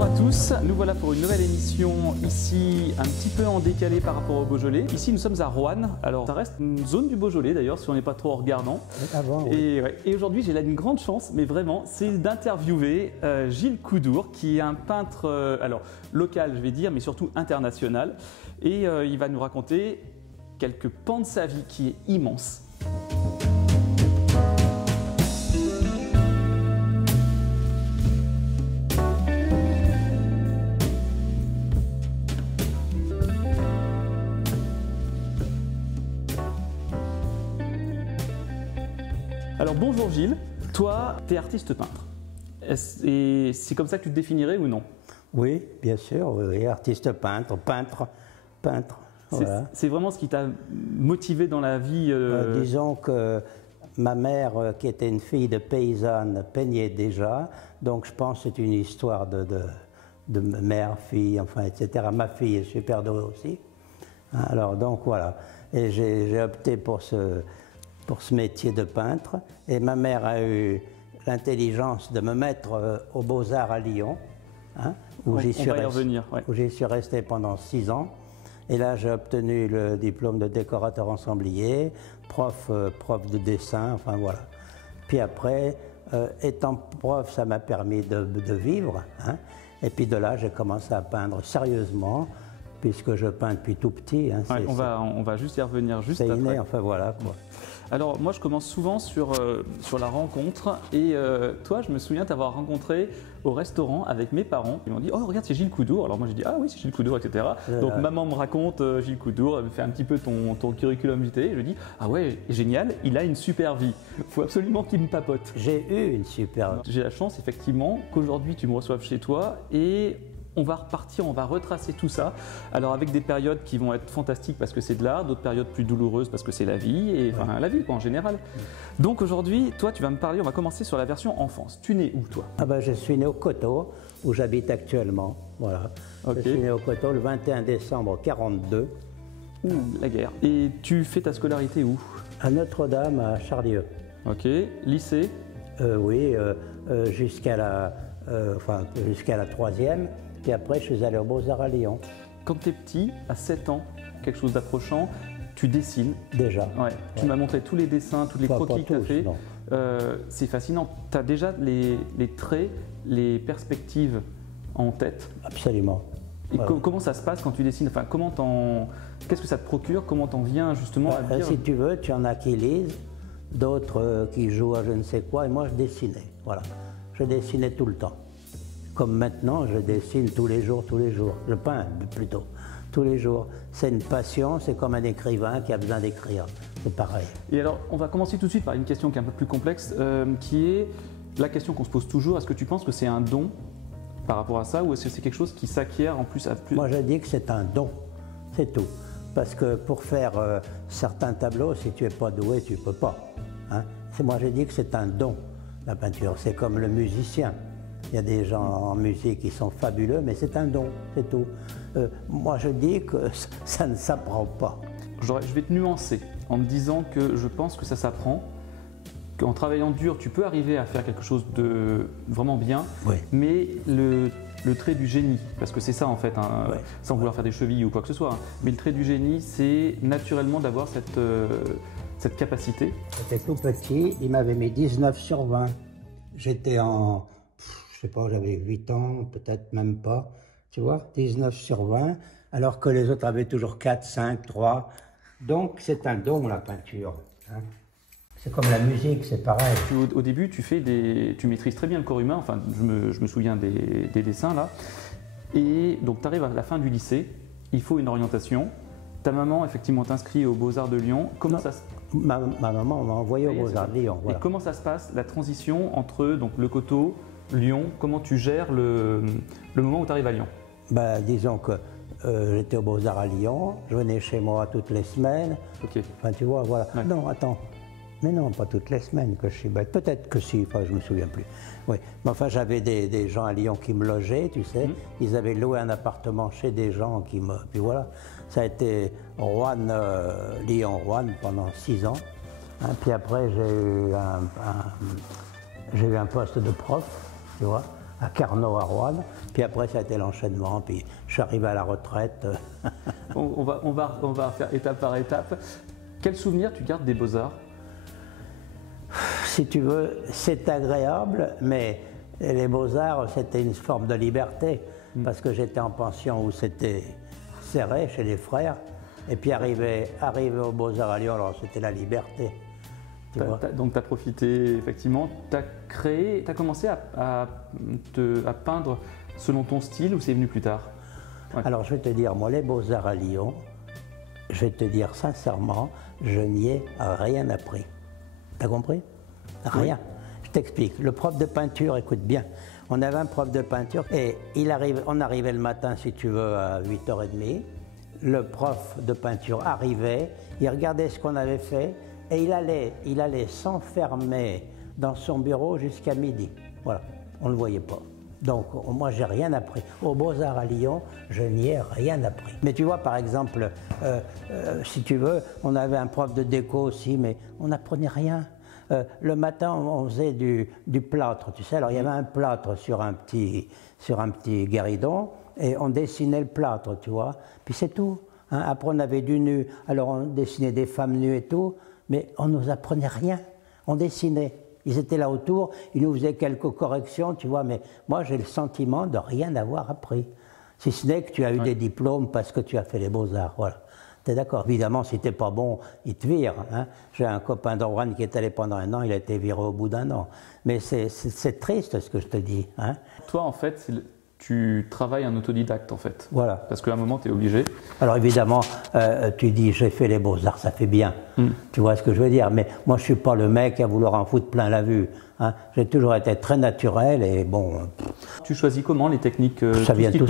Bonjour à tous, nous voilà pour une nouvelle émission ici un petit peu en décalé par rapport au Beaujolais. Ici nous sommes à Roanne, alors ça reste une zone du Beaujolais d'ailleurs si on n'est pas trop regardant. Avant, oui. Et aujourd'hui j'ai là une grande chance, mais vraiment, c'est d'interviewer Gilles Coudour qui est un peintre alors local je vais dire, mais surtout international. Et il va nous raconter quelques pans de sa vie qui est immense. Alors bonjour Gilles, toi tu es artiste peintre. Et c'est comme ça que tu te définirais ou non? Oui, bien sûr, oui, artiste peintre. Voilà. C'est vraiment ce qui t'a motivé dans la vie Disons que ma mère, qui était une fille de paysanne, peignait déjà, donc je pense que c'est une histoire de mère, fille, enfin, etc. Ma fille est super douée aussi. Alors donc voilà, et j'ai opté pour ce métier de peintre, et ma mère a eu l'intelligence de me mettre aux Beaux-Arts à Lyon, où j'y suis resté pendant 6 ans. Et là, j'ai obtenu le diplôme de décorateur ensemblier, prof de dessin, enfin voilà. Puis après, étant prof, ça m'a permis de vivre. Et puis de là, j'ai commencé à peindre sérieusement, puisque je peins depuis tout petit. Ouais, on va juste y revenir juste après. C'est inné, enfin voilà, quoi. Alors moi je commence souvent sur la rencontre et toi je me souviens t'avoir rencontré au restaurant avec mes parents. Ils m'ont dit oh regarde c'est Gilles Coudour. Alors moi j'ai dit ah oui c'est Gilles Coudour etc. Donc maman me raconte Gilles Coudour, elle me fait un petit peu ton curriculum vitae et je dis ah ouais génial, il a une super vie. Faut absolument qu'il me papote. J'ai eu une super vie. J'ai la chance effectivement qu'aujourd'hui tu me reçoives chez toi et on va repartir, on va retracer tout ça. Alors avec des périodes qui vont être fantastiques parce que c'est de l'art, d'autres périodes plus douloureuses parce que c'est la vie, et enfin la vie quoi, en général. Donc aujourd'hui, toi tu vas me parler, on va commencer sur la version enfance. Tu nais où toi? Ah ben, je suis né au Coteau, où j'habite actuellement. Voilà. Okay. Je suis né au Coteau le 21 décembre 1942. La guerre. Et tu fais ta scolarité où? À Notre-Dame, à Charlieu. Ok. Lycée? Oui, jusqu'à la 3e. Puis après, je suis allé aux Beaux-Arts à Lyon. Quand tu es petit, à 7 ans, quelque chose d'approchant, tu dessines. Déjà. Ouais. Tu m'as montré tous les dessins, tous les croquis que tu as fait. C'est fascinant. Tu as déjà les traits, les perspectives en tête. Absolument. Et comment ça se passe quand tu dessines? Enfin, qu'est-ce que ça te procure? Comment t'en viens justement à dire... Si tu veux, tu en as qui lisent, d'autres qui jouent à je ne sais quoi, et moi je dessinais. Voilà. Je dessinais tout le temps. Comme maintenant, je dessine tous les jours. Je peins plutôt, tous les jours. C'est une passion, c'est comme un écrivain qui a besoin d'écrire. C'est pareil. Et alors, on va commencer tout de suite par une question qui est un peu plus complexe, qui est la question qu'on se pose toujours. Est-ce que tu penses que c'est un don par rapport à ça, ou est-ce que c'est quelque chose qui s'acquiert en plus à plus... Moi, je dis que c'est un don, c'est tout. Parce que pour faire certains tableaux, si tu n'es pas doué, tu ne peux pas. Moi, je dis que c'est un don, la peinture. C'est comme le musicien. Il y a des gens en musique qui sont fabuleux, mais c'est un don, c'est tout. Moi, je dis que ça ne s'apprend pas. Je vais te nuancer en me disant que je pense que ça s'apprend, qu'en travaillant dur, tu peux arriver à faire quelque chose de vraiment bien, mais le trait du génie, parce que c'est ça en fait, sans vouloir faire des chevilles ou quoi que ce soit, mais le trait du génie, c'est naturellement d'avoir cette capacité. J'étais tout petit, il m'avait mis 19 sur 20. J'étais en... je sais pas, j'avais 8 ans, peut-être même pas, tu vois, 19 sur 20, alors que les autres avaient toujours 4, 5, 3. Donc c'est un don, la peinture. C'est comme la musique, c'est pareil. Au début, tu maîtrises très bien le corps humain, enfin, je me souviens des dessins là. Et donc tu arrives à la fin du lycée, il faut une orientation. Ta maman, effectivement, t'inscrit aux Beaux-Arts de Lyon. Comment ça se... ma maman m'a envoyé aux Beaux-Arts de Lyon. Voilà. Et comment ça se passe, la transition entre donc, le Coteau, Lyon, comment tu gères le moment où tu arrives à Lyon? Disons que j'étais aux Beaux-Arts à Lyon, je venais chez moi toutes les semaines. Okay. Enfin, tu vois, voilà. Ouais. Non, attends. Mais non, pas toutes les semaines que je suis bête. Peut-être que si, enfin, je ne me souviens plus. Oui. Mais enfin, j'avais des gens à Lyon qui me logeaient, tu sais. Ils avaient loué un appartement chez des gens qui me... Puis voilà. Ça a été Roanne, Lyon-Roanne pendant 6 ans. Puis après, j'ai eu un poste de prof, tu vois. à Carnot, à Roanne. Puis après, ça a été l'enchaînement. Puis je suis arrivé à la retraite. On va faire étape par étape. Quel souvenir tu gardes des Beaux-Arts? Si tu veux, c'est agréable, mais les Beaux-Arts, c'était une forme de liberté. Parce que j'étais en pension où c'était serré chez les frères. Et puis arrivé aux Beaux-Arts à Lyon, alors c'était la liberté. Donc tu as profité, effectivement, tu as commencé à peindre selon ton style ou c'est venu plus tard? Ouais. Alors je vais te dire, moi les Beaux-Arts à Lyon, je vais te dire sincèrement, je n'y ai rien appris. T'as compris? Rien. Oui. Je t'explique. Le prof de peinture, écoute bien, on avait un prof de peinture et on arrivait le matin, si tu veux, à 8h30. Le prof de peinture arrivait, il regardait ce qu'on avait fait et il allait s'enfermer dans son bureau jusqu'à midi. Voilà, on ne le voyait pas. Donc moi, j'ai rien appris. Aux Beaux-Arts à Lyon, je n'y ai rien appris. Mais tu vois, par exemple, si tu veux, on avait un prof de déco aussi, mais on n'apprenait rien. Le matin, on faisait du plâtre, tu sais. Alors, il y avait un plâtre sur un petit guéridon et on dessinait le plâtre, tu vois. Puis c'est tout. Hein. Après, on avait du nu. Alors, on dessinait des femmes nues et tout, mais on ne nous apprenait rien. On dessinait. Ils étaient là autour, ils nous faisaient quelques corrections, tu vois, mais moi, j'ai le sentiment de rien avoir appris. Si ce n'est que tu as eu des diplômes parce que tu as fait les Beaux-Arts, voilà. T'es d'accord? Évidemment, si t'es pas bon, ils te virent. Hein. J'ai un copain d'Orwan qui est allé pendant 1 an, il a été viré au bout d'1 an. Mais c'est triste ce que je te dis. Hein. Toi, en fait, tu travailles en autodidacte, en fait. Voilà. Parce qu'à un moment, tu es obligé. Alors évidemment, tu dis, j'ai fait les Beaux-Arts, ça fait bien. Tu vois ce que je veux dire? Mais moi, je suis pas le mec à vouloir en foutre plein la vue. Hein. J'ai toujours été très naturel et bon... Tu choisis comment les techniques? Ça vient tout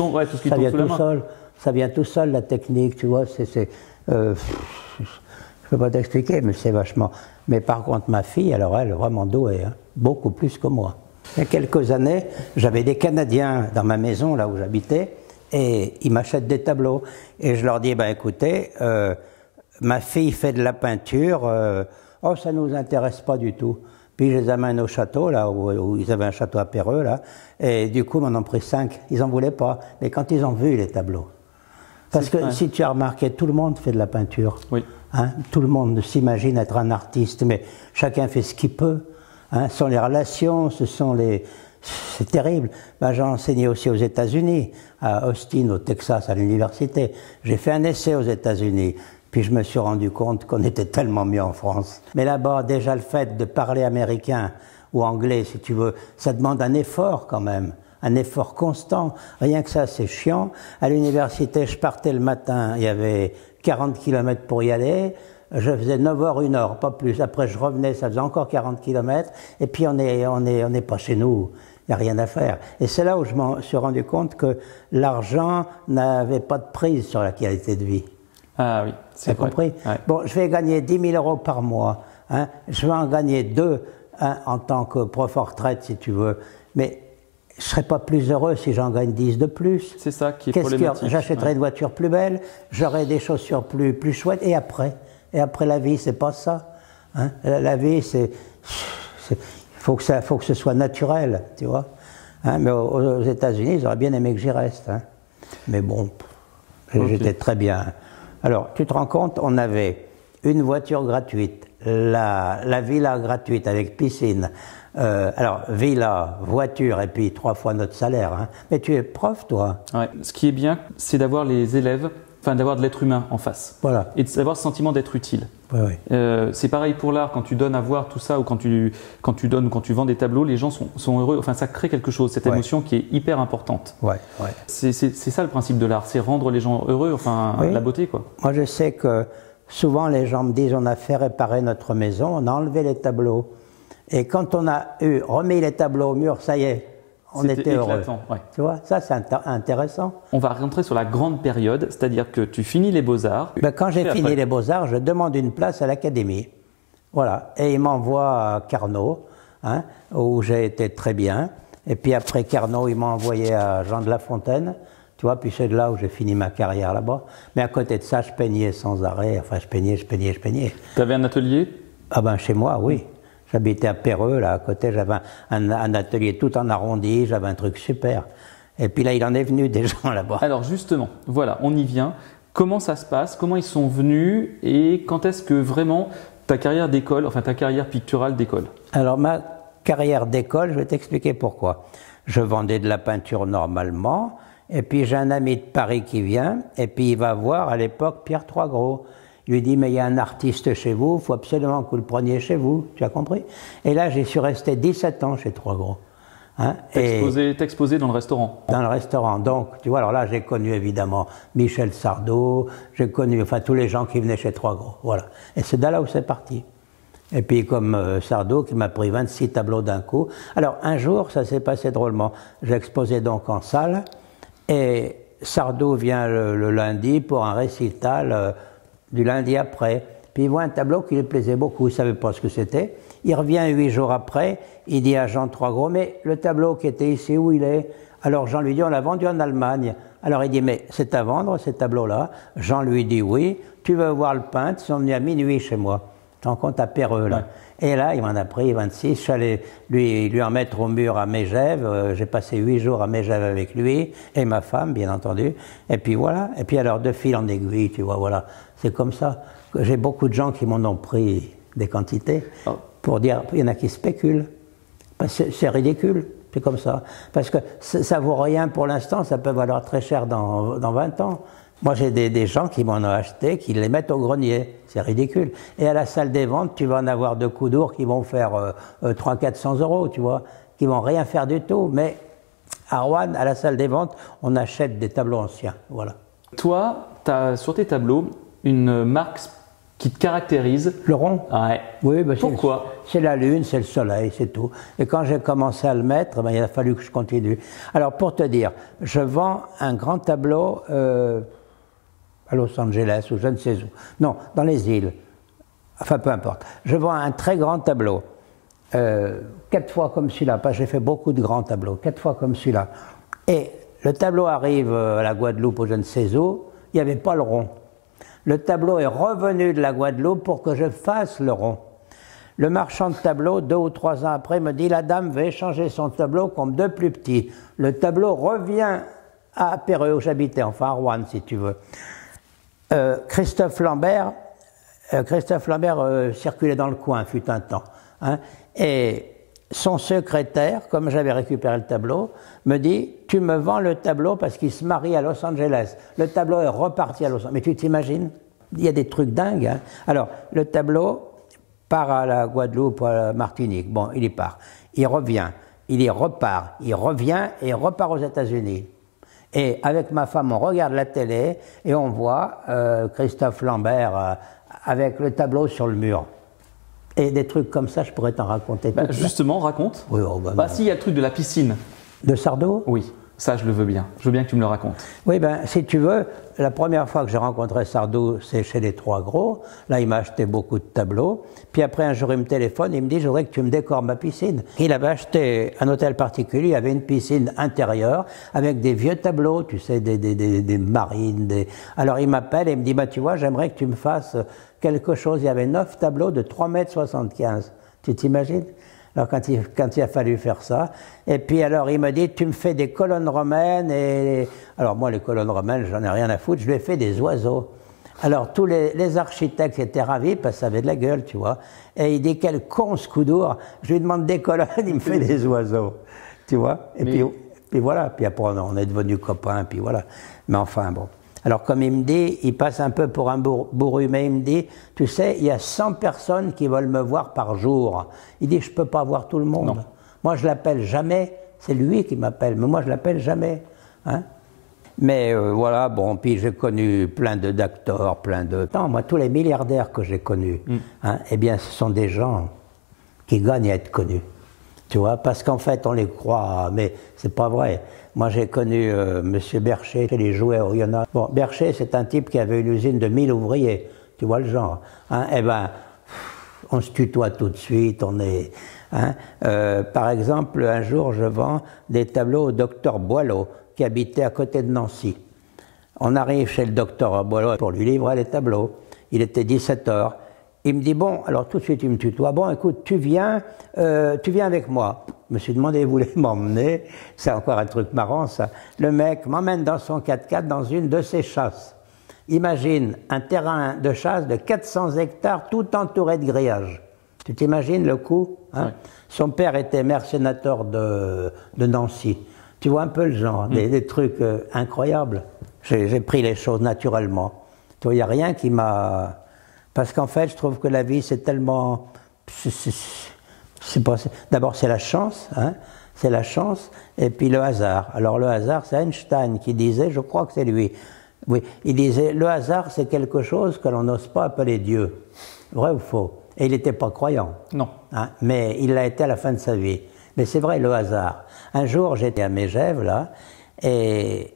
seul. Ça vient tout seul, la technique, tu vois, je ne peux pas t'expliquer, mais c'est vachement... Mais par contre, ma fille, alors elle est vraiment douée, hein, beaucoup plus que moi. Il y a quelques années, j'avais des Canadiens dans ma maison, là où j'habitais, et ils m'achètent des tableaux. Et je leur dis, ben écoutez, ma fille fait de la peinture, oh, ça ne nous intéresse pas du tout. Puis je les amène au château, là, où ils avaient un château à Perreux, là, et du coup, ils m'en ont pris 5. Ils n'en voulaient pas. Mais quand ils ont vu les tableaux, parce que si tu as remarqué, tout le monde fait de la peinture. Oui. Hein, tout le monde s'imagine être un artiste, mais chacun fait ce qu'il peut. Hein, ce sont les relations, c'est terrible. Ben, j'ai enseigné aussi aux États-Unis, à Austin, au Texas, à l'université. J'ai fait un essai aux États-Unis. Puis je me suis rendu compte qu'on était tellement mieux en France. Mais là-bas, déjà le fait de parler américain ou anglais, si tu veux, ça demande un effort quand même. Un effort constant. Rien que ça, c'est chiant. À l'université, je partais le matin, il y avait 40 km pour y aller. Je faisais 9h, 1h, pas plus. Après, je revenais, ça faisait encore 40 km. Et puis, on n'est pas chez nous. Il n'y a rien à faire. Et c'est là où je m'en suis rendu compte que l'argent n'avait pas de prise sur la qualité de vie. Ah oui, c'est vrai. Compris? Ouais. Bon, je vais gagner 10 000 € par mois. Hein. Je vais en gagner 2 en tant que prof en retraite, si tu veux. Mais je ne serais pas plus heureux si j'en gagne 10 de plus. C'est ça qui est problématique. J'achèterais une voiture plus belle, j'aurais des chaussures plus chouettes. Et après la vie, c'est pas ça. Hein. La vie, il faut que ce soit naturel, tu vois. Hein. Mais aux États-Unis, ils auraient bien aimé que j'y reste. Hein. Mais bon, j'étais très bien. Alors, tu te rends compte, on avait une voiture gratuite, la villa gratuite avec piscine. Alors, villa, voiture, et puis 3 fois notre salaire. Hein. Mais tu es prof, toi. Ouais. Ce qui est bien, c'est d'avoir les élèves, enfin d'avoir de l'être humain en face. Voilà. Et d'avoir ce sentiment d'être utile. Oui, oui. C'est pareil pour l'art, quand tu donnes à voir tout ça, ou quand tu donnes, ou quand tu vends des tableaux, les gens sont heureux. Enfin, ça crée quelque chose, cette émotion qui est hyper importante. Ouais, ouais. C'est ça le principe de l'art, c'est rendre les gens heureux, enfin la beauté, quoi. Moi, je sais que souvent les gens me disent on a fait réparer notre maison, on a enlevé les tableaux. Et quand on a remis les tableaux au mur, ça y est, on était heureux. Ouais. Tu vois, ça c'est intéressant. On va rentrer sur la grande période, c'est-à-dire que tu finis les Beaux-Arts. Ben, quand j'ai fini les Beaux-Arts, je demande une place à l'Académie. Voilà. Et ils m'envoient à Carnot, hein, où j'ai été très bien. Et puis après Carnot, ils m'ont envoyé à Jean de La Fontaine. Tu vois, puis c'est de là où j'ai fini ma carrière là-bas. Mais à côté de ça, je peignais sans arrêt. Enfin, je peignais. Tu avais un atelier? Ah ben, chez moi, oui. J'habitais à Perreux, là, à côté, j'avais un atelier tout en arrondi, j'avais un truc super. Et puis là, il en est venu des gens là-bas. Alors justement, voilà, on y vient. Comment ça se passe? Comment ils sont venus? Et quand est-ce que vraiment ta carrière d'école, enfin ta carrière picturale d'école? Alors ma carrière d'école, je vais t'expliquer pourquoi. Je vendais de la peinture normalement, et puis j'ai un ami de Paris qui vient, et puis il va voir à l'époque Pierre Troisgros. Il lui dit, mais il y a un artiste chez vous, il faut absolument que vous le preniez chez vous, tu as compris? Et là, j'y suis resté 17 ans chez Troisgros. Hein, T'exposais dans le restaurant? Dans le restaurant, donc, tu vois, alors là, j'ai connu évidemment Michel Sardou, j'ai connu, enfin, tous les gens qui venaient chez Troisgros, voilà. Et c'est de là où c'est parti. Et puis, comme Sardou, qui m'a pris 26 tableaux d'un coup. Alors, un jour, ça s'est passé drôlement. J'ai exposé donc en salle, et Sardou vient le lundi pour un récital du lundi après. Puis il voit un tableau qui lui plaisait beaucoup, il ne savait pas ce que c'était. Il revient 8 jours après, il dit à Jean Troisgros, mais le tableau qui était ici, où il est? Alors Jean lui dit, on l'a vendu en Allemagne. Alors il dit, mais c'est à vendre ces tableaux-là? Jean lui dit, oui. Tu veux voir le peintre? Ils sont venus à minuit chez moi. Tu te rends compte, à Perreux, là. Ouais. Et là, il m'en a pris 26. Je suis allé lui en mettre au mur à Mégève. J'ai passé 8 jours à Mégève avec lui et ma femme, bien entendu. Et puis voilà. Et puis alors, de fil en aiguille, tu vois, voilà. C'est comme ça. J'ai beaucoup de gens qui m'en ont pris des quantités pour dire, il y en a qui spéculent. C'est ridicule, c'est comme ça. Parce que ça vaut rien pour l'instant, ça peut valoir très cher dans 20 ans. Moi, j'ai des gens qui m'en ont acheté, qui les mettent au grenier. C'est ridicule. Et à la salle des ventes, tu vas en avoir de coups d'ours qui vont faire 300-400 €, tu vois, qui vont rien faire du tout. Mais à Rouen, à la salle des ventes, on achète des tableaux anciens, voilà. Toi, tu as sur tes tableaux une marque qui te caractérise. Le rond? Ouais. Oui, bah pourquoi? C'est la lune, c'est le soleil, c'est tout. Et quand j'ai commencé à le mettre, ben, il a fallu que je continue. Alors, pour te dire, je vends un grand tableau à Los Angeles ou je ne sais où. Non, dans les îles. Enfin, peu importe. Je vends un très grand tableau. 4 fois comme celui-là, parce que j'ai fait beaucoup de grands tableaux, 4 fois comme celui-là. Et le tableau arrive à la Guadeloupe ou je ne sais où, il n'y avait pas le rond. Le tableau est revenu de la Guadeloupe pour que je fasse le rond. Le marchand de tableaux, 2 ou 3 ans après, me dit, la dame veut échanger son tableau contre 2 plus petits. Le tableau revient à Perreux, où j'habitais, enfin à Rouen, si tu veux. Christophe Lambert circulait dans le coin, fut un temps. Hein, et son secrétaire, comme j'avais récupéré le tableau, me dit, tu me vends le tableau parce qu'il se marie à Los Angeles. Le tableau est reparti à Los Angeles. Mais tu t'imagines? Il y a des trucs dingues. Hein. Alors, le tableau part à la Guadeloupe ou à la Martinique. Bon, il y part. Il revient. Il y repart. Il revient et repart aux États-Unis. Et avec ma femme, on regarde la télé et on voit Christophe Lambert avec le tableau sur le mur. Et des trucs comme ça, je pourrais t'en raconter. Justement, raconte. Oui, si, il y a le truc de la piscine. De Sardou? Oui, ça je le veux bien. Je veux bien que tu me le racontes. Oui, si tu veux, la première fois que j'ai rencontré Sardou, c'est chez les Troisgros. Là, il m'a acheté beaucoup de tableaux. Puis après, un jour, il me téléphone, il me dit, je voudrais que tu me décores ma piscine. Il avait acheté un hôtel particulier, il y avait une piscine intérieure avec des vieux tableaux, tu sais, des marines. Alors il m'appelle et il me dit, tu vois, j'aimerais que tu me fasses quelque chose. Il y avait 9 tableaux de 3,75 m. Tu t'imagines? Alors quand il a fallu faire ça, et puis alors il me dit, tu me fais des colonnes romaines, et alors moi les colonnes romaines, j'en ai rien à foutre, je lui ai fait des oiseaux. Alors tous les architectes étaient ravis parce que ça avait de la gueule, tu vois. Et il dit, quel con ce coup d'ours, je lui demande des colonnes, il me fait des oiseaux, tu vois. Et puis voilà, puis après on est devenus copains, puis voilà. Mais enfin bon. Alors comme il me dit, il passe un peu pour un bourru, mais il me dit, tu sais, il y a 100 personnes qui veulent me voir par jour. Il dit, je ne peux pas voir tout le monde. Non. Moi, je ne l'appelle jamais, c'est lui qui m'appelle, mais moi, je ne l'appelle jamais. Hein. Mais voilà, bon, puis j'ai connu plein d'acteurs, Non, moi, tous les milliardaires que j'ai connus, hein, eh bien, ce sont des gens qui gagnent à être connus. Tu vois, parce qu'en fait, on les croit, mais c'est pas vrai. Moi, j'ai connu M. Bercher, qui les jouait au Yona. Bon, Bercher, c'est un type qui avait une usine de 1000 ouvriers. Tu vois le genre. Hein, eh ben, on se tutoie tout de suite, on est... Hein, par exemple, un jour, je vends des tableaux au docteur Boileau, qui habitait à côté de Nancy. On arrive chez le docteur Boileau pour lui livrer les tableaux. Il était 17 h. il me dit, bon, alors tout de suite il me tutoie, bon écoute, tu viens avec moi. Je me suis demandé, il voulait m'emmener, c'est encore un truc marrant ça. Le mec m'emmène dans son 4x4 dans une de ses chasses. Imagine un terrain de chasse de 400 hectares tout entouré de grillages. Tu t'imagines le coup, hein? Ouais. Son père était maire sénateur de Nancy. Tu vois un peu le genre, des trucs incroyables. J'ai pris les choses naturellement. Tu vois, il n'y a rien qui m'a... Parce qu'en fait, je trouve que la vie, c'est tellement... D'abord, c'est la chance, hein, c'est la chance, et puis le hasard. Alors le hasard, c'est Einstein qui disait, je crois que c'est lui, oui, il disait, le hasard, c'est quelque chose que l'on n'ose pas appeler Dieu. Vrai ou faux? Et il n'était pas croyant. Non. Hein, mais il l'a été à la fin de sa vie. Mais c'est vrai, le hasard. Un jour, j'étais à Megève, là, et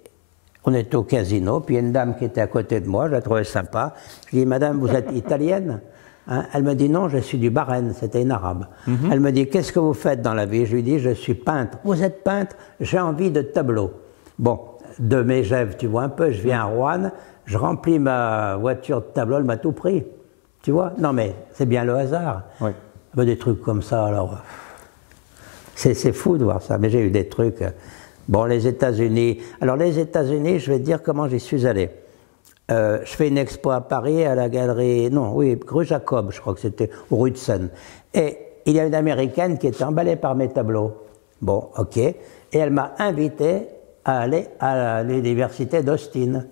on était au casino, puis il y a une dame qui était à côté de moi, je la trouvais sympa. Je lui dis, madame, vous êtes italienne? Hein? Elle me dit, non, je suis du Bahreïn, c'était une arabe. Elle me dit, qu'est-ce que vous faites dans la vie? Je lui dis, je suis peintre. Vous êtes peintre? J'ai envie de tableaux. Bon, de Megève, tu vois un peu, je viens à Rouen, je remplis ma voiture de tableaux, elle m'a tout pris. Tu vois? Non mais, c'est bien le hasard. Oui. Des trucs comme ça, alors... C'est fou de voir ça, mais j'ai eu des trucs... Bon, les États-Unis... Alors les États-Unis, je vais te dire comment j'y suis allé. Je fais une expo à Paris, à la galerie... Non, oui, rue Jacob, je crois que c'était, ou rue de Seine. Et il y a une Américaine qui était emballée par mes tableaux. Bon, ok. Et elle m'a invité à aller à l'université d'Austin.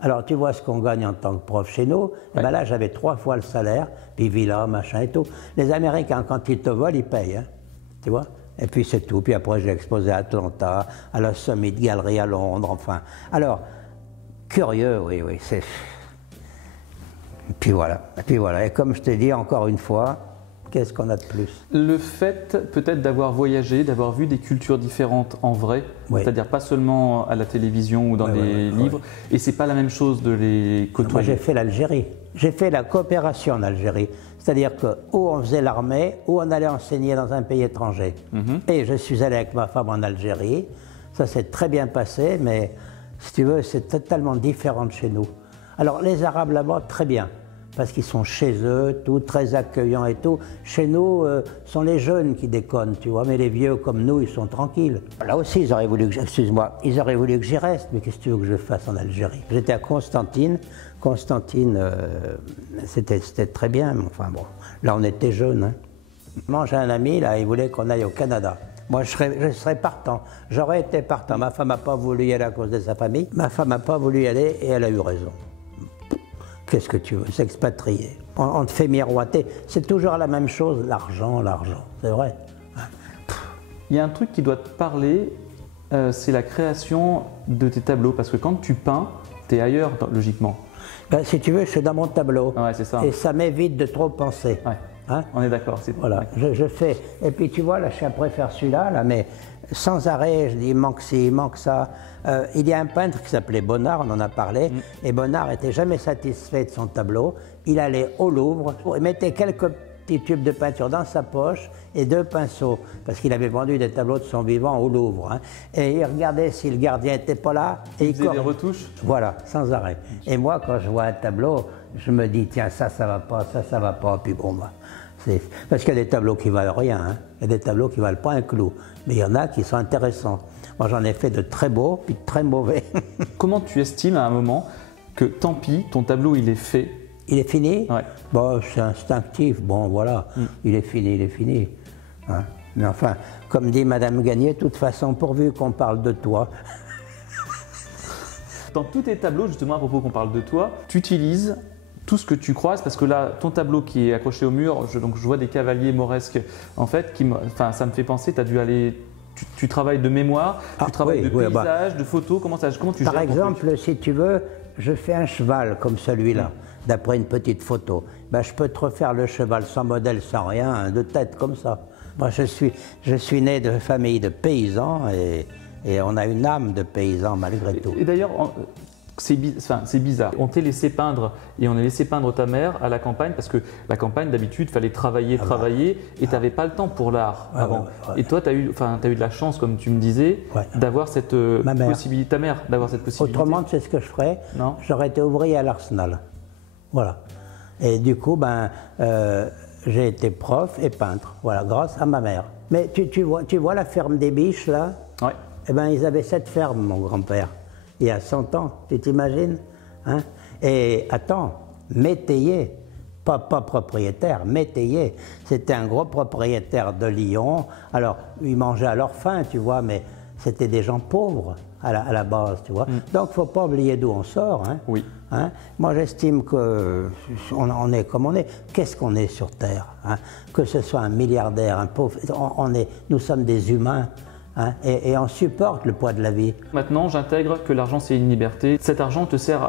Alors, tu vois ce qu'on gagne en tant que prof chez nous. Et ben là, j'avais 3 fois le salaire, puis villa, machin et tout. Les Américains, quand ils te volent, ils payent, hein, tu vois. Et puis c'est tout. Puis après, j'ai exposé à Atlanta, à la Summit Gallery à Londres, enfin. Alors, curieux, oui, c'est... Et puis voilà. Et comme je t'ai dit, encore une fois, qu'est-ce qu'on a de plus? Le fait peut-être d'avoir voyagé, d'avoir vu des cultures différentes en vrai, c'est-à-dire pas seulement à la télévision ou dans les livres, et c'est pas la même chose de les côtoyer. Moi j'ai fait l'Algérie, j'ai fait la coopération en Algérie, c'est-à-dire que où on faisait l'armée, où on allait enseigner dans un pays étranger. Et je suis allé avec ma femme en Algérie, ça s'est très bien passé, mais si tu veux, c'est totalement différent de chez nous. Alors les Arabes là-bas, très bien. Parce qu'ils sont chez eux, tout, très accueillants et tout. Chez nous, ce sont les jeunes qui déconnent, tu vois, mais les vieux comme nous, ils sont tranquilles. Là aussi, ils auraient voulu que, excuse-moi, ils auraient voulu que j'y reste, mais qu'est-ce que tu veux que je fasse en Algérie? J'étais à Constantine. Constantine, c'était très bien, mais enfin bon, là on était jeunes. Hein. Moi, j'ai un ami, là, il voulait qu'on aille au Canada. Moi, je serais partant. J'aurais été partant. Ma femme n'a pas voulu y aller à cause de sa famille. Ma femme n'a pas voulu y aller et elle a eu raison. Qu'est-ce que tu veux? S'expatrier. On te fait miroiter. C'est toujours la même chose, l'argent, c'est vrai. Il y a un truc qui doit te parler, c'est la création de tes tableaux. Parce que quand tu peins, tu es ailleurs, logiquement. Ben, si tu veux, je suis dans mon tableau. Ouais, c'est ça. Et ça m'évite de trop penser. Ouais. Hein? On est d'accord. Voilà, je fais. Et puis tu vois, là, je préfère celui-là, là, mais sans arrêt, je dis, il manque ci, il manque ça. Il y a un peintre qui s'appelait Bonnard, on en a parlé, et Bonnard n'était jamais satisfait de son tableau. Il allait au Louvre, il mettait quelques petits tubes de peinture dans sa poche et 2 pinceaux, parce qu'il avait vendu des tableaux de son vivant au Louvre. Hein. Et il regardait si le gardien n'était pas là. Et il faisait des retouches. Voilà, sans arrêt. Et moi, quand je vois un tableau, je me dis, tiens, ça va pas, ça va pas, puis bon, bah, parce qu'il y a des tableaux qui valent rien, hein. Il y a des tableaux qui valent pas un clou, mais il y en a qui sont intéressants. Moi, j'en ai fait de très beaux, puis de très mauvais. Comment tu estimes à un moment que, tant pis, ton tableau, il est fait? Il est fini? Ouais. Bon, c'est instinctif, bon, voilà, il est fini. Hein. Mais enfin, comme dit Madame Gagné, de toute façon, pourvu qu'on parle de toi. Dans tous tes tableaux, justement, à propos qu'on parle de toi, tu utilises tout ce que tu croises, parce que là, ton tableau qui est accroché au mur, donc je vois des cavaliers mauresques, en fait, ça me fait penser, tu as dû aller, tu travailles de mémoire, tu travailles de paysages, de photos, comment tu gères? Par exemple, si tu veux, je fais un cheval comme celui-là, d'après une petite photo. Ben, je peux te refaire le cheval sans modèle, sans rien, de tête comme ça. Moi, je suis né de famille de paysans et on a une âme de paysan malgré tout. Et d'ailleurs, c'est bizarre. On t'a laissé peindre et on a laissé peindre ta mère à la campagne parce que la campagne, d'habitude, il fallait travailler et tu n'avais pas le temps pour l'art avant. Et toi, tu as eu de la chance, comme tu me disais, d'avoir cette possibilité, ta mère, d'avoir cette possibilité. Autrement, tu sais ce que je ferais? Non. J'aurais été ouvrier à l'Arsenal. Voilà. Et du coup, j'ai été prof et peintre, voilà, grâce à ma mère. Mais tu vois la ferme des Biches, là? Ouais. Eh bien, ils avaient cette ferme, mon grand-père, il y a 100 ans, tu t'imagines, hein? Et attends, métayer, pas propriétaire, métayer. C'était un gros propriétaire de Lyon. Alors, ils mangeaient à leur faim, tu vois, mais c'était des gens pauvres à la base, tu vois. Donc, il ne faut pas oublier d'où on sort. Hein? Oui. Hein? Moi, j'estime qu'on est comme on est. Qu'est-ce qu'on est sur Terre, hein? Que ce soit un milliardaire, un pauvre, nous sommes des humains. Hein, et on supporte le poids de la vie. Maintenant, j'intègre que l'argent, c'est une liberté. Cet argent te sert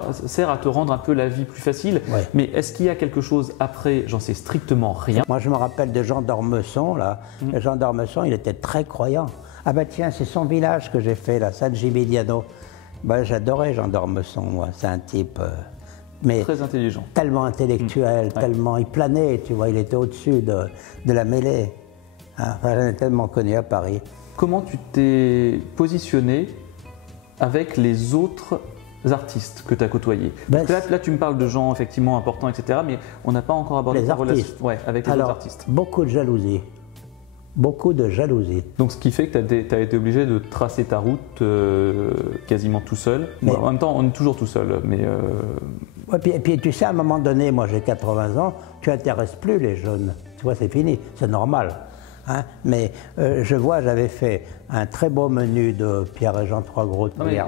à te rendre un peu la vie plus facile. Ouais. Mais est-ce qu'il y a quelque chose après? J'en sais strictement rien. Moi, je me rappelle de Jean d'Ormesson, là. Jean d'Ormesson, il était très croyant. Ah bah tiens, c'est son village que j'ai fait, là, San Gimignano. Bah, j'adorais Jean d'Ormesson, moi. C'est un type... mais très intelligent. Tellement intellectuel, tellement... Il planait, tu vois, il était au-dessus de la mêlée. Hein, enfin, j'en ai tellement connu à Paris. Comment tu t'es positionné avec les autres artistes que tu as côtoyés? Parce que là, tu me parles de gens effectivement importants, etc. Mais on n'a pas encore abordé ta relation avec les autres artistes. Beaucoup de jalousie. Beaucoup de jalousie. Donc ce qui fait que tu as été obligé de tracer ta route quasiment tout seul. Mais... Bon, en même temps, on est toujours tout seul. Mais ouais, puis tu sais, à un moment donné, moi j'ai 80 ans, tu n'intéresses plus les jeunes. Tu vois, c'est fini, c'est normal. Hein, mais je vois, j'avais fait un très beau menu de Pierre et Jean, 3 gros de Pierre.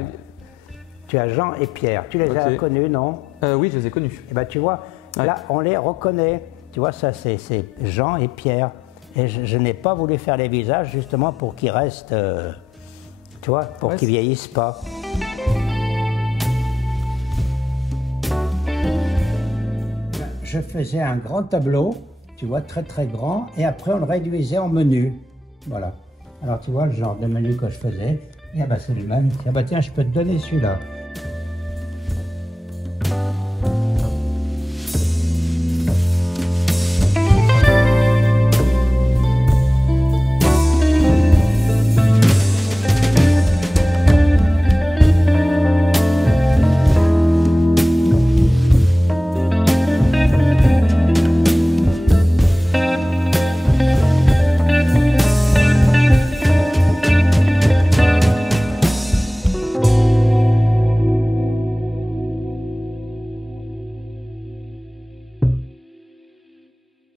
Tu as Jean et Pierre. Tu les as connus, non? Oui, je les ai connus. Et ben, tu vois, là, on les reconnaît. Tu vois, ça, c'est Jean et Pierre. Et je n'ai pas voulu faire les visages justement pour qu'ils restent, tu vois, pour qu'ils vieillissent pas. Je faisais un grand tableau, tu vois, très très grand, et après on le réduisait en menu. Voilà. Alors tu vois le genre de menu que je faisais, et ah bah c'est le même. Ah bah tiens, je peux te donner celui-là.